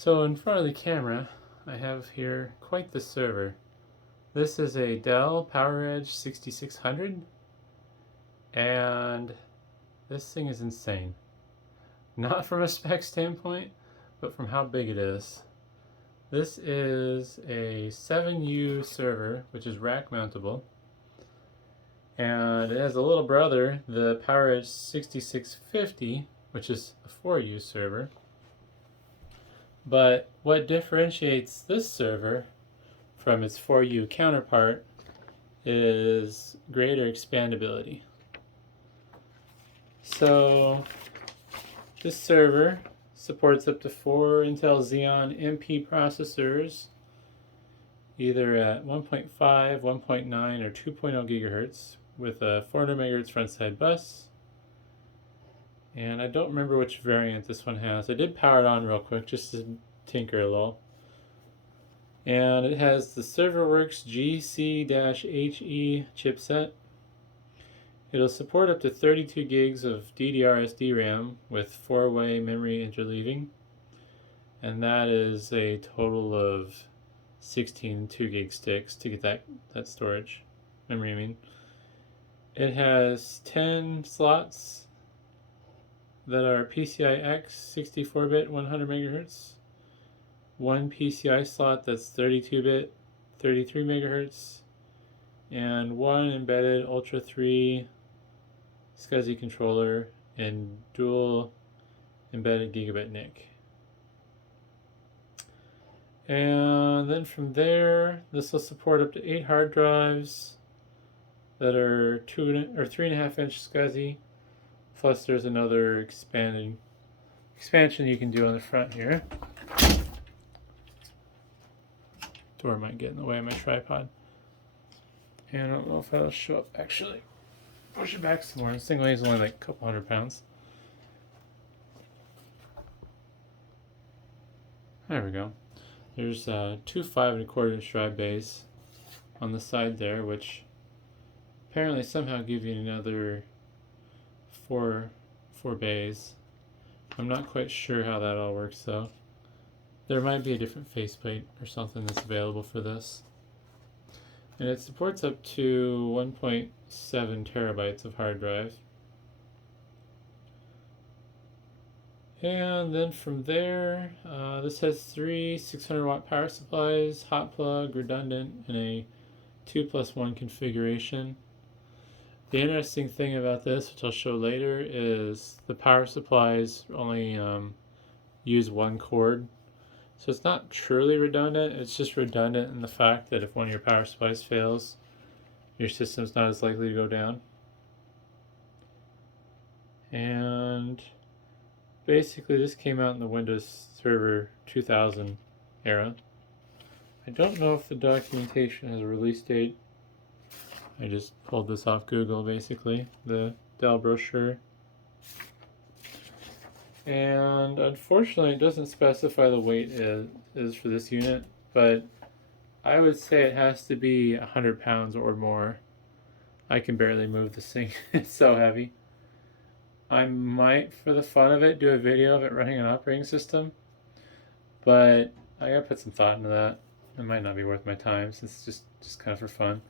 So in front of the camera, I have here quite the server. This is a Dell Poweredge 6600, and this thing is insane. Not from a spec standpoint, but from how big it is. This is a 7U server, which is rack mountable, and it has a little brother, the Poweredge 6650, which is a 4U server. But what differentiates this server from its 4U counterpart is greater expandability. So this server supports up to 4 Intel Xeon MP processors, either at 1.5, 1.9, or 2.0 gigahertz with a 400 megahertz frontside bus. And I don't remember which variant this one has. I did power it on real quick just to tinker a little. And it has the ServerWorks GC-HE chipset. It'll support up to 32 gigs of DDR SDRAM with 4-way memory interleaving. And that is a total of 16 2-gig sticks to get that storage. Memory, I mean. It has 10 slots that are PCI X 64-bit 100 megahertz, one PCI slot that's 32-bit 33 megahertz, and one embedded Ultra 3 SCSI controller and dual embedded gigabit NIC. And then from there, this will support up to 8 hard drives that are 2 or 3.5 inch SCSI. Plus there's another expansion you can do on the front here. Door might get in the way of my tripod. And I don't know if that'll show up actually. Push it back some more. This thing weighs only like a couple 100 pounds. There we go. There's 2 5.25 inch drive bays on the side there, which apparently somehow give you another four bays. I'm not quite sure how that all works though. There might be a different faceplate or something that's available for this. And it supports up to 1.7 terabytes of hard drive. And then from there, this has 3 600 watt power supplies, hot plug, redundant, and a 2+1 configuration. The interesting thing about this, which I'll show later, is the power supplies only use one cord. So it's not truly redundant, it's just redundant in the fact that if one of your power supplies fails, your system's not as likely to go down. And basically this came out in the Windows Server 2000 era. I don't know if the documentation has a release date. I just pulled this off Google, basically, the Dell brochure. And unfortunately, it doesn't specify the weight is for this unit, but I would say it has to be 100 pounds or more. I can barely move this thing, it's so heavy. I might, for the fun of it, do a video of it running an operating system, but I gotta put some thought into that. It might not be worth my time, since it's just kind of for fun.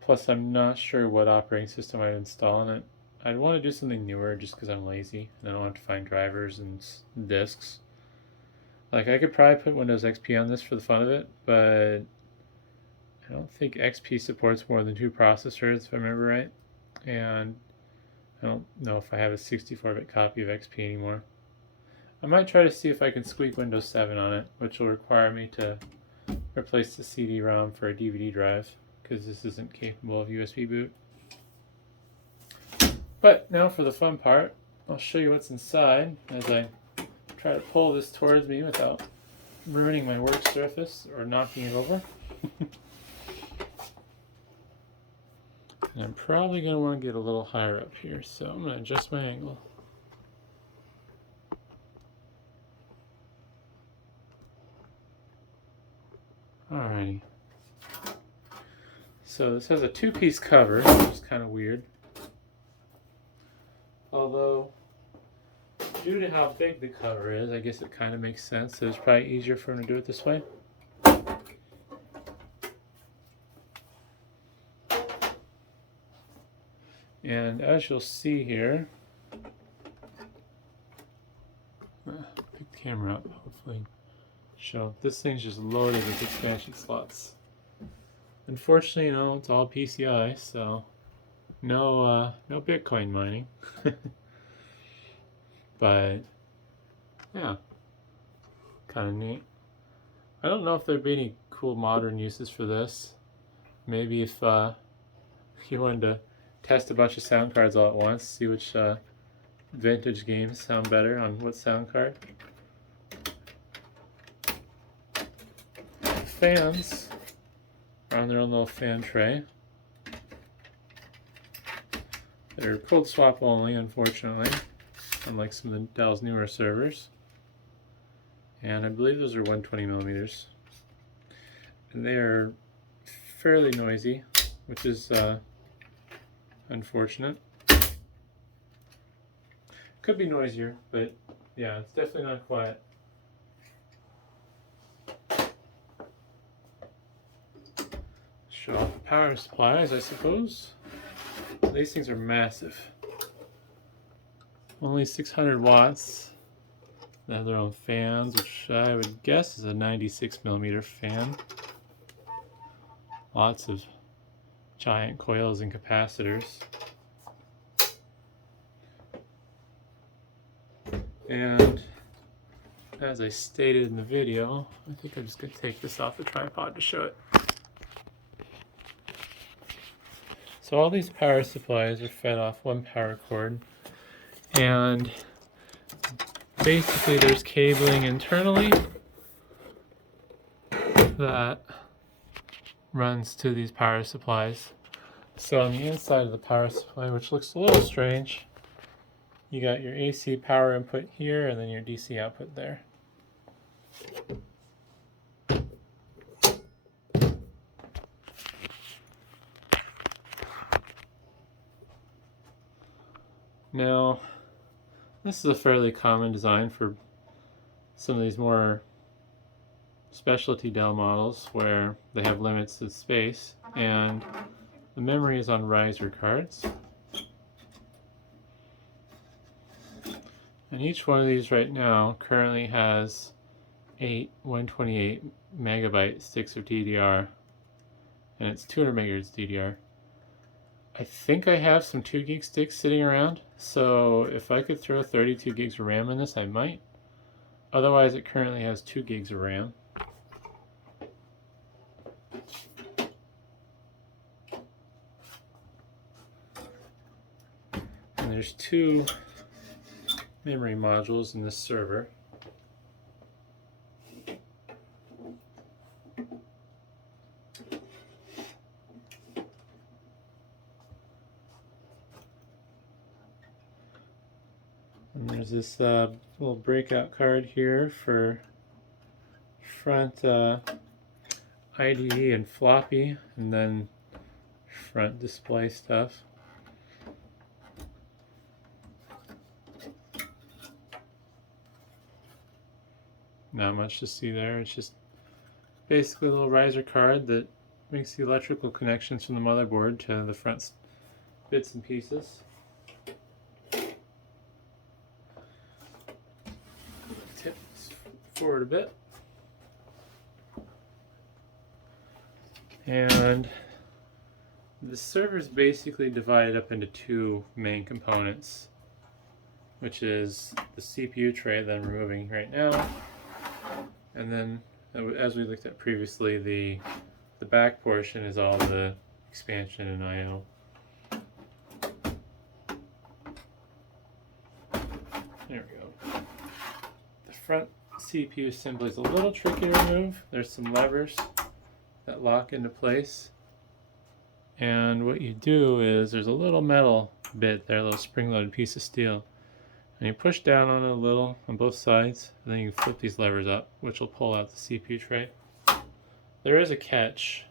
Plus, I'm not sure what operating system I'd install in it. I'd want to do something newer just because I'm lazy and I don't have to find drivers and disks. Like, I could probably put Windows XP on this for the fun of it, but I don't think XP supports more than 2 processors, if I remember right. And I don't know if I have a 64-bit copy of XP anymore. I might try to see if I can squeak Windows 7 on it, which will require me to replace the CD-ROM for a DVD drive, because this isn't capable of USB boot. But now for the fun part, I'll show you what's inside as I try to pull this towards me without ruining my work surface or knocking it over. And I'm probably going to want to get a little higher up here, so I'm going to adjust my angle. Alrighty. So this has a 2-piece cover, which is kind of weird. Although due to how big the cover is, I guess it kind of makes sense. So it's probably easier for him to do it this way. And as you'll see here, pick the camera up, hopefully show. This thing's just loaded with expansion slots. Unfortunately, it's all PCI, so no Bitcoin mining. But yeah, kind of neat. I don't know if there'd be any cool modern uses for this. Maybe if you wanted to test a bunch of sound cards all at once, see which vintage games sound better on what sound card. Fans are on their own little fan tray. They're cold swap only, unfortunately, unlike some of Dell's newer servers. And I believe those are 120 millimeters. And they are fairly noisy, which is unfortunate. Could be noisier, but yeah, it's definitely not quiet. Show off the power supplies, I suppose. These things are massive. Only 600 watts. They have their own fans, which I would guess is a 96 millimeter fan. Lots of giant coils and capacitors. And as I stated in the video, I think I'm just going to take this off the tripod to show it. So all these power supplies are fed off one power cord, and basically there's cabling internally that runs to these power supplies. So on the inside of the power supply, which looks a little strange, you got your AC power input here and then your DC output there. Now, this is a fairly common design for some of these more specialty Dell models where they have limits to space, and the memory is on riser cards. And each one of these right now currently has 8 128 megabyte sticks of DDR, and it's 200 megahertz DDR. I think I have some 2 gig sticks sitting around, so if I could throw 32 gigs of RAM in this, I might. Otherwise, it currently has 2 gigs of RAM. And there's 2 memory modules in this server. And there's this little breakout card here for front IDE and floppy, and then front display stuff. Not much to see there. It's just basically a little riser card that makes the electrical connections from the motherboard to the front bits and pieces. Tip this forward a bit. And the server is basically divided up into 2 main components, which is the CPU tray that I'm removing right now, and then, as we looked at previously, the back portion is all the expansion and I/O. There we go. The front CPU assembly is a little tricky to remove. There's some levers that lock into place, and what you do is there's a little metal bit there, a little spring-loaded piece of steel, and you push down on it a little on both sides, and then you flip these levers up, which will pull out the CPU tray. There is a catch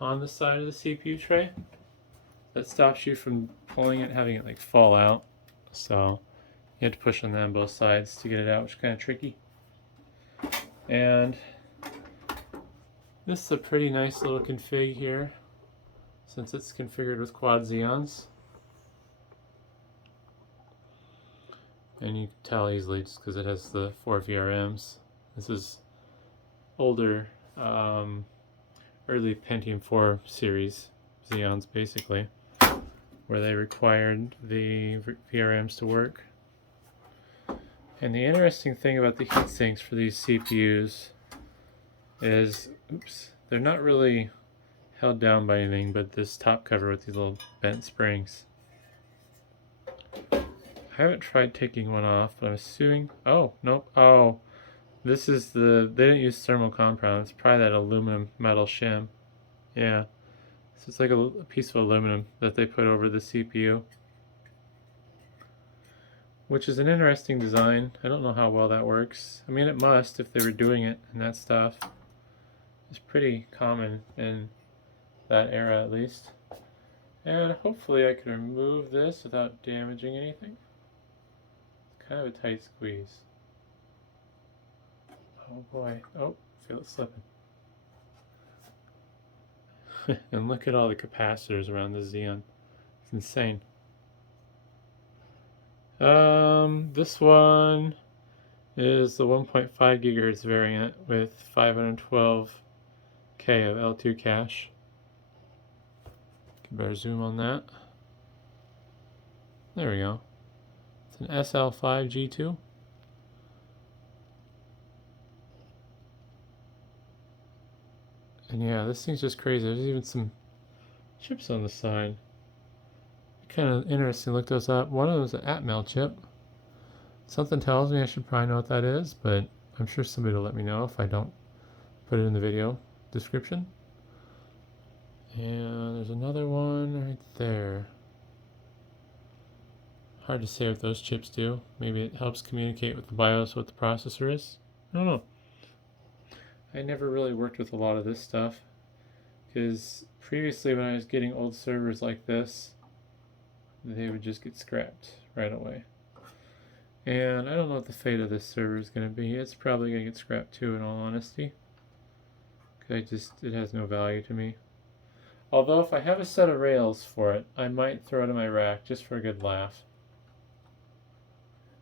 on the side of the CPU tray that stops you from pulling it, having it like fall out. So You have to push on them both sides to get it out, which is kind of tricky. And this is a pretty nice little config here, since it's configured with quad Xeons. And you can tell easily just because it has the 4 VRMs. This is older, early Pentium 4 series Xeons, basically, where they required the VRMs to work. And the interesting thing about the heat sinks for these CPUs is, they're not really held down by anything but this top cover with these little bent springs. I haven't tried taking one off, but I'm assuming, oh, nope, oh, this is the, they didn't use thermal compound, it's probably that aluminum metal shim. Yeah, so it's like a piece of aluminum that they put over the CPU, which is an interesting design. I don't know how well that works. I mean, it must if they were doing it, and that stuff is pretty common in that era at least. And hopefully I can remove this without damaging anything. It's kind of a tight squeeze. Oh boy, oh, feel it slipping. And look at all the capacitors around the Xeon. It's insane. This one is the 1.5 gigahertz variant with 512K of L2 cache. Can better zoom on that. There we go. It's an SL5G2. And yeah, this thing's just crazy. There's even some chips on the side. Kind of interesting. Look those up. One of them is an Atmel chip. Something tells me I should probably know what that is, but I'm sure somebody will let me know if I don't put it in the video description. And there's another one right there. Hard to say what those chips do. Maybe it helps communicate with the BIOS what the processor is. I don't know. I never really worked with a lot of this stuff because previously when I was getting old servers like this, they would just get scrapped right away. And I don't know what the fate of this server is going to be. It's probably going to get scrapped too, in all honesty. Because it has no value to me. Although if I have a set of rails for it, I might throw it in my rack just for a good laugh.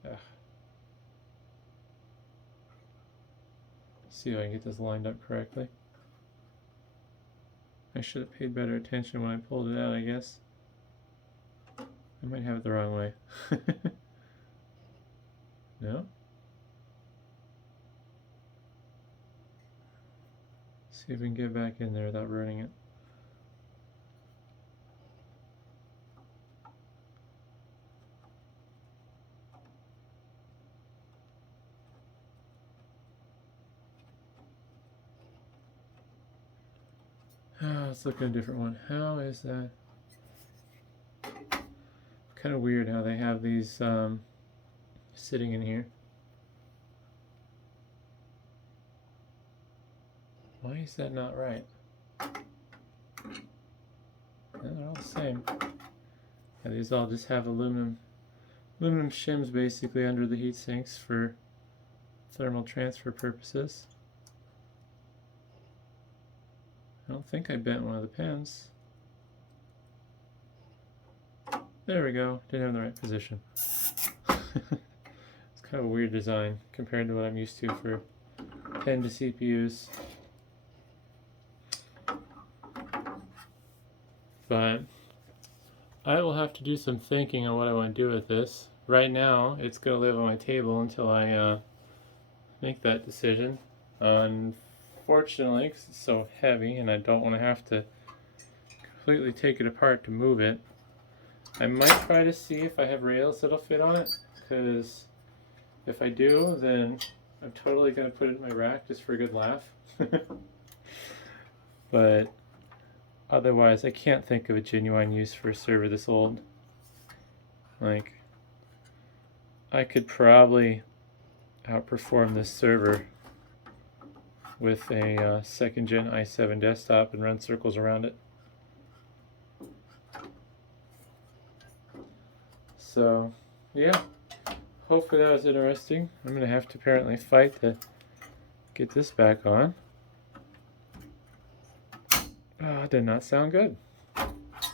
Ugh. See if I can get this lined up correctly. I should have paid better attention when I pulled it out, I guess. I might have it the wrong way. No? See if we can get back in there without ruining it. Let's look at a different one. How is that? Kind of weird how they have these sitting in here. Why is that not right? They're all the same. Yeah, these all just have aluminum shims basically under the heat sinks for thermal transfer purposes. I don't think I bent one of the pins. There we go. Didn't have the right position. It's kind of a weird design compared to what I'm used to for Pentium CPUs. But I will have to do some thinking on what I want to do with this. Right now, it's going to live on my table until I make that decision. Unfortunately, because it's so heavy and I don't want to have to completely take it apart to move it, I might try to see if I have rails that'll fit on it, because if I do, then I'm totally going to put it in my rack just for a good laugh. But otherwise, I can't think of a genuine use for a server this old. Like, I could probably outperform this server with a second gen i7 desktop and run circles around it. So, yeah, hopefully that was interesting. I'm going to have to apparently fight to get this back on. Oh, it did not sound good.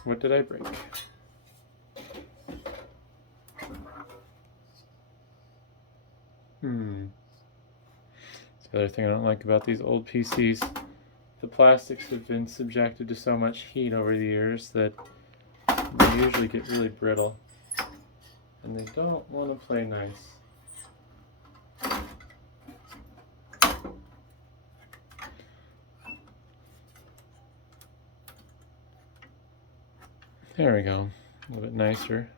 What did I break? That's the other thing I don't like about these old PCs. The plastics have been subjected to so much heat over the years that they usually get really brittle. And they don't want to play nice. There we go. A little bit nicer.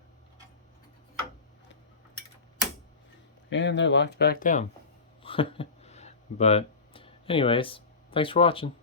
And they're locked back down. But anyways, thanks for watching.